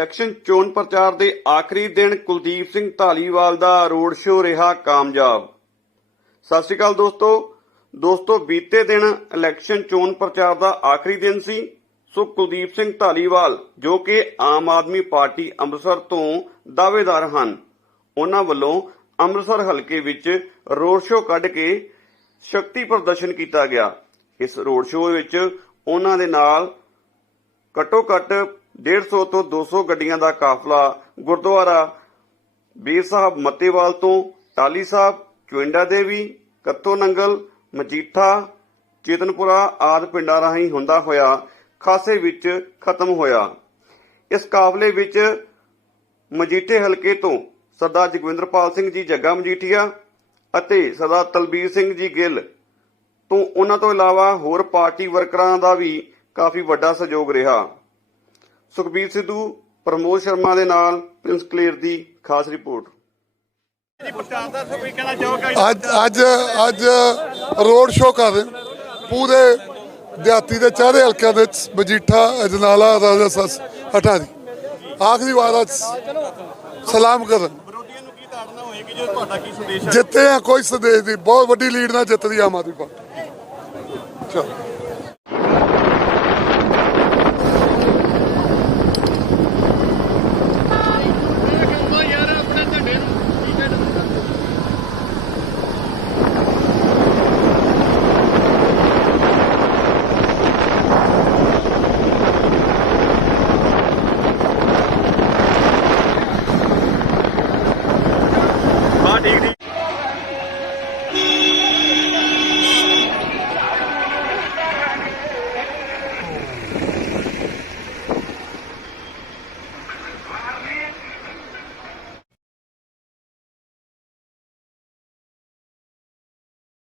Election ਚੋਣ ਪ੍ਰਚਾਰ ਦੇ ਆਖਰੀ ਦਿਨ ਕੁਲਦੀਪ ਸਿੰਘ ਢਾਲੀਵਾਲ ਦਾ ਰੋਡ ਸ਼ੋਅ ਰਿਹਾ ਕਾਮਯਾਬ। ਸਤਿ ਸ਼੍ਰੀ ਅਕਾਲ ਦੋਸਤੋ। ਦੋਸਤੋ, ਬੀਤੇ ਦਿਨ ਇਲੈਕਸ਼ਨ ਚੋਣ ਪ੍ਰਚਾਰ ਦਾ ਆਖਰੀ ਦਿਨ ਸੀ। ਸੋ ਕੁਲਦੀਪ ਸਿੰਘ ਢਾਲੀਵਾਲ ਜੋ ਕਿ ਆਮ ਆਦਮੀ ਪਾਰਟੀ ਅੰਮ੍ਰਿਤਸਰ ਤੋਂ ਦਾਅਵੇਦਾਰ ਹਨ, ਉਹਨਾਂ ਵੱਲੋਂ ਅੰਮ੍ਰਿਤਸਰ ਹਲਕੇ ਵਿੱਚ ਰੋਡ ਸ਼ੋਅ ਕੱਢ ਕੇ ਸ਼ਕਤੀ ਪ੍ਰਦਰਸ਼ਨ ਕੀਤਾ ਗਿਆ। ਇਸ ਰੋਡ ਸ਼ੋਅ ਵਿੱਚ ਉਹਨਾਂ ਦੇ ਨਾਲ ਘੱਟੋ ਘੱਟ 150 ਤੋਂ 200 ਗੱਡੀਆਂ ਦਾ ਕਾਫਲਾ ਗੁਰਦੁਆਰਾ ਬੀਰ ਸਾਹਿਬ ਮੱਤੇਵਾਲ ਤੋਂ ਟਾਲੀ ਸਾਹਿਬ, ਚੁਇੰਡਾ ਦੇਵੀ, ਕੱਤੋ ਨੰਗਲ, ਮਜੀਠਾ, ਚੇਤਨਪੁਰਾ ਆਦਿ ਪਿੰਡਾਂ ਰਾਹੀਂ ਹੁੰਦਾ ਹੋਇਆ ਖਾਸੇ ਵਿੱਚ ਖਤਮ ਹੋਇਆ। ਇਸ ਕਾਫਲੇ ਵਿੱਚ ਮਜੀਠੇ ਹਲਕੇ ਤੋਂ ਸਰਦਾਰ ਜਗਵਿੰਦਰਪਾਲ ਸਿੰਘ ਜੀ ਜੱਗਾ ਮਜੀਠੀਆ ਅਤੇ ਸਰਦਾਰ ਤਲਬੀਰ ਸਿੰਘ ਜੀ ਗਿੱਲ ਤੋਂ ਉਹਨਾਂ ਤੋਂ ਇਲਾਵਾ ਹੋਰ ਪਾਰਟੀ ਵਰਕਰਾਂ ਦਾ ਵੀ ਕਾਫੀ ਵੱਡਾ ਸਹਿਯੋਗ ਰਿਹਾ। ਸੁਖਬੀਰ ਸਿੱਧੂ, ਪ੍ਰਮੋਦ ਸ਼ਰਮਾ ਦੇ ਨਾਲ ਪ੍ਰਿੰਸ ਕਲੇਰ ਦੀ ਖਾਸ ਰਿਪੋਰਟ। ਅੱਜ ਅੱਜ ਅੱਜ ਰੋਡ ਸ਼ੋਅ ਕਰ ਰਹੇ। ਪੂਰੇ ਦਿਹਾਤੀ ਦੇ ਚਾਰੇ ਹਲਕਿਆਂ ਦੇ ਵਿੱਚ ਮਜੀਠਾ, ਅਜਨਾਲਾ, ਰਾਜਾ ਸਸ ਹਟਾਰੀ ਆਖਰੀ ਵਾਰ ਅੱਜ ਸਲਾਮ ਕਰਨ ਜਿੱਤੇ ਆ ਕੋਈ ਸੰਦੇਸ਼ ਦੀ ਬਹੁਤ ਵੱਡੀ ਲੀਡ ਨਾਲ ਜਿੱਤਦੀ ਆਮ ਆਦਮੀ ਪਾਰਟੀ। ਚਲੋ।